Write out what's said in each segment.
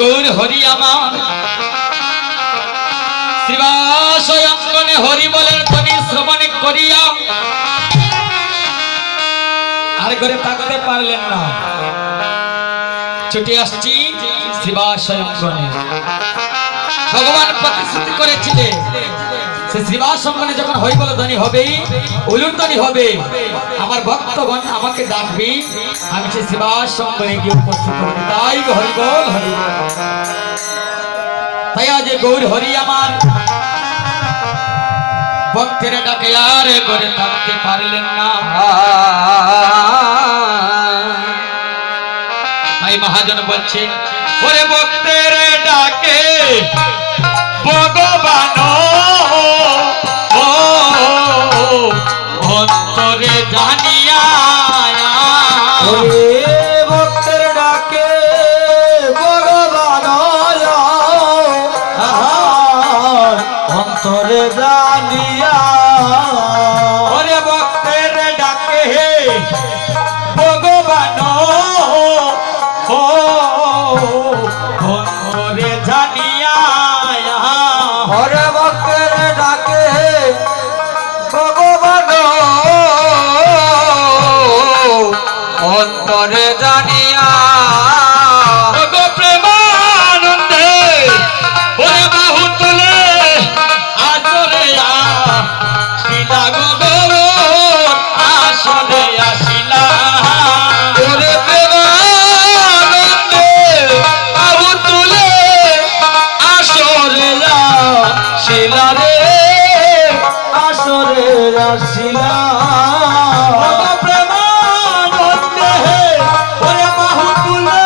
গৌর হরি আমার শ্রীবাস অঙ্গনে হরি বলেন ধ্বনি শ্রবণ করিয়া আর ঘরে থাকতে পারলেন না, ছুটে আসছি শ্রীবাস অঙ্গনে। ভগবান প্রতিশ্রুতি করেছিলেন সে শ্রীবাস অঙ্গনে যখন হরিবল ধ্বনি হবে, উলুর ধ্বনি হবে, আমার ভক্তগণ আমাকে ডাকবি, আমি সে শ্রীবাস অঙ্গনে গিয়ে উপস্থিত হব। তাই হরিবল হরিবল। তাই আজ গৌর হরি আমার ভক্তের ডাকে আর ঘরে থাকতে পারলেন না। তাই মহাজন বলছে ওরে ভক্তের ডাকে ভগবান অন্তরে জানিয়া, ভক্তের ডাকে ভগবান অন্তরে জানিয়া, ওরে ভক্তের ডাকে ভগবান অন্তরে জানিয়া, হরে ভক্তের ডাকে ভগবান অন্তরে জানিয়া, প্রেমানন্দে ওরে বাহু তুলে আদরে আসিলা গগর আসলে আসিলা, ওরে প্রেমানন্দে বাহু তুলে আসরে আসিলা রে, আসরে আসিলা। প্রেমানন্দে ওরে বাহু তুলে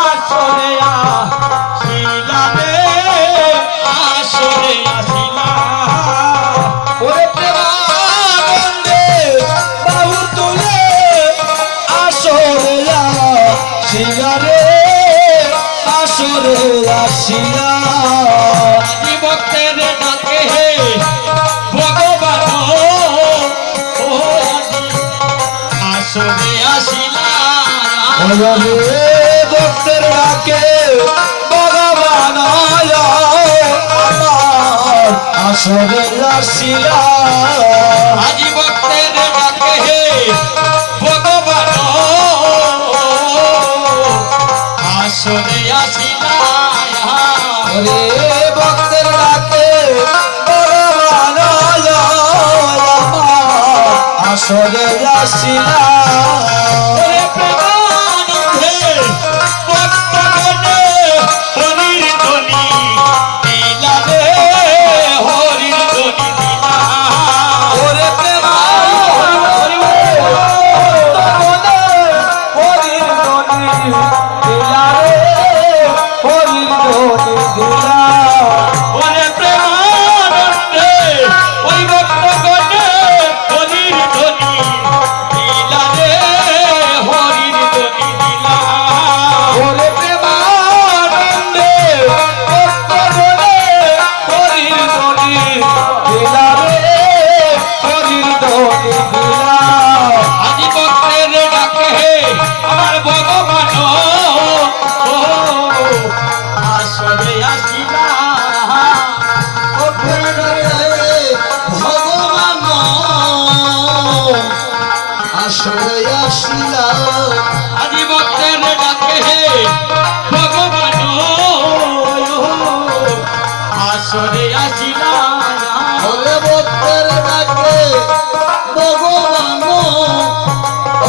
আসলে আসিলা রে, আসলে আসিলা, ওরে প্রেমানন্দে বাহু তুলে আসরে আসিলা রে, আসরে আসিলা। ভক্তের ডাকে ভগবান আসলে আসিলা, ওরে ভক্তের ডাকে ভগবান আমার আসরে আসিলা, আজি ভক্তের ডাকে ভগবান আসলে আসিলা, ওরে ভক্তের ডাকে ভগবান আমার আসরে আসিলা। ওরে প্রেমানন্দে ভক্তগণে হরির ধ্বনি দিলা রে, হরির ধ্বনি দিলা, ওরে প্রেমানন্দে হরির ধ্বনি দিলা রে, হরির ধ্বনি দিলা। ওরে প্রেমানন্দে ওই ভক্তগণে হরির ধ্বনি দিলা রে, হরির ধ্বনি দিলা, ওরে প্রেমানন্দে ভক্তগণে হরির ধ্বনি দিলা রে, হরির ধ্বনি দিলা। আজি ভক্তের ডাকে আমার ভগবান আসলে আসিলা, ভগবান আসরে আসিলা, আজি ভক্তের ডাকে ভগবান আসলে আসিলা, ওরে ভক্তের ডাকে ভগবান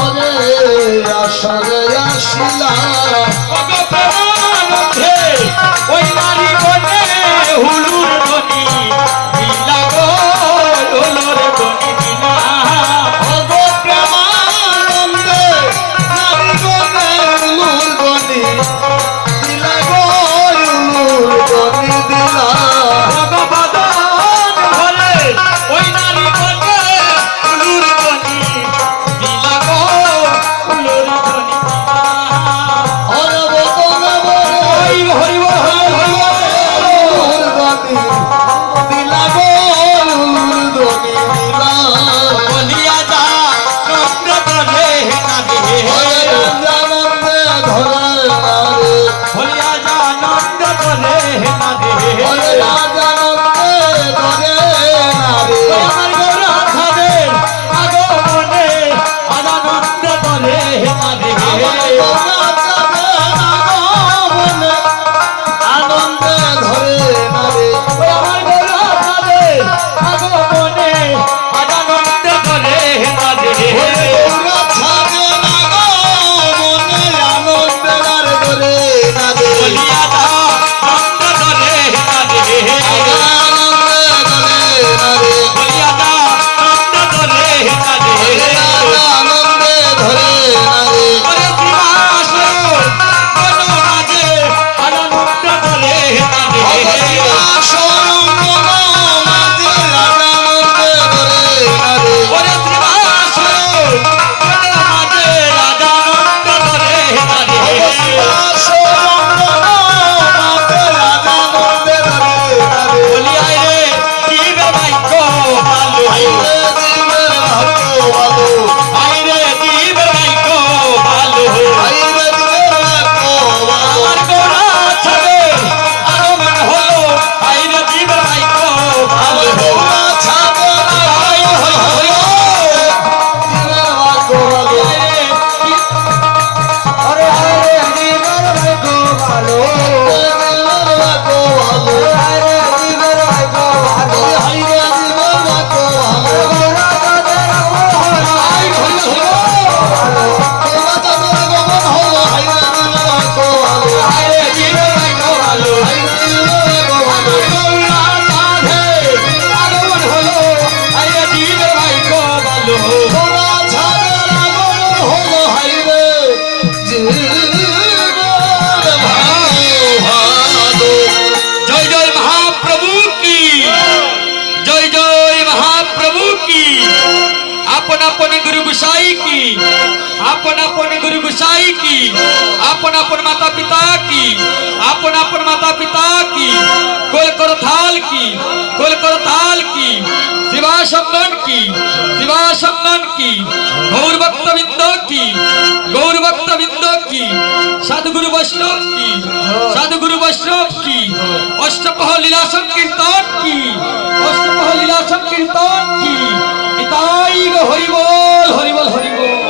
ওরে আসরে আসিলা, প্রেমানন্দে ওই নারী বনে হুলুর ধ্বনি দিলা গো, হুলুর ধ্বনি দিলা, প্রেমানন্দে নারী গণে হুলুর গণে ধরে না রে ওরে রাজানন্দে ধরে না রে আমার গৌরাধনের আগমনে আনন্দ ধরে না রে আনন্দে ধরে না রে আমার গৌরাধনের আগমনে আনন্দ ধরে না রে গৌরা ছাড়ে না গো মনে আনন্দে আর ধরে না রে বলিয়া দা আনন্দ ধরে না রে আনন্দে ধরে না রে বলিয়া দা আনন্দ ধরে না রে আনন্দে ধরে না রে ওরে শ্রীবাস কোন মাঝে আনন্দ ধরে না রে ওরে শ্রীবাস কোন মাঝে আনন্দ ধরে না রে বলিয়াই রে জীব ভাগ্য ভালো আইরে জীব ভাগ্য ভালো আমার গোরা ছাড়ে আগমন হলো আইরে জীব ভাগ্য ভালো আরে আরে জীব ভাগ্য ভালো আরে জীব ভাগ্য ভালো আই হলো আইরে জীব ভাগ্য ভালো আগমন হলো আইরে জীব ভাগ্য ভালো জয় জয় মহাপ্রভু কি জয় জয় মহাপ্রভু কি আপন আপন গুরু গোসাই কি আপন আপন গুরু গোসাই কি আপন আপন মাতা পিতা কি আপন আপন মাতা পিতা কি গোল কর থাল কি গোল কর থাল কি শিবা সম্মান কি শিবা সম্মান কি গৌর ভক্তবৃন্দ কি গৌর ভক্তবৃন্দ কি সাধুগুরু বৈষ্ণব কি সাধুগুরু বৈষ্ণব কি অষ্টপহ লীলা সংকীর্তন কি অষ্টপহ লীলা সংকীর্তন কি নিতাই গো হরিবোল হরিবোল হরিবোল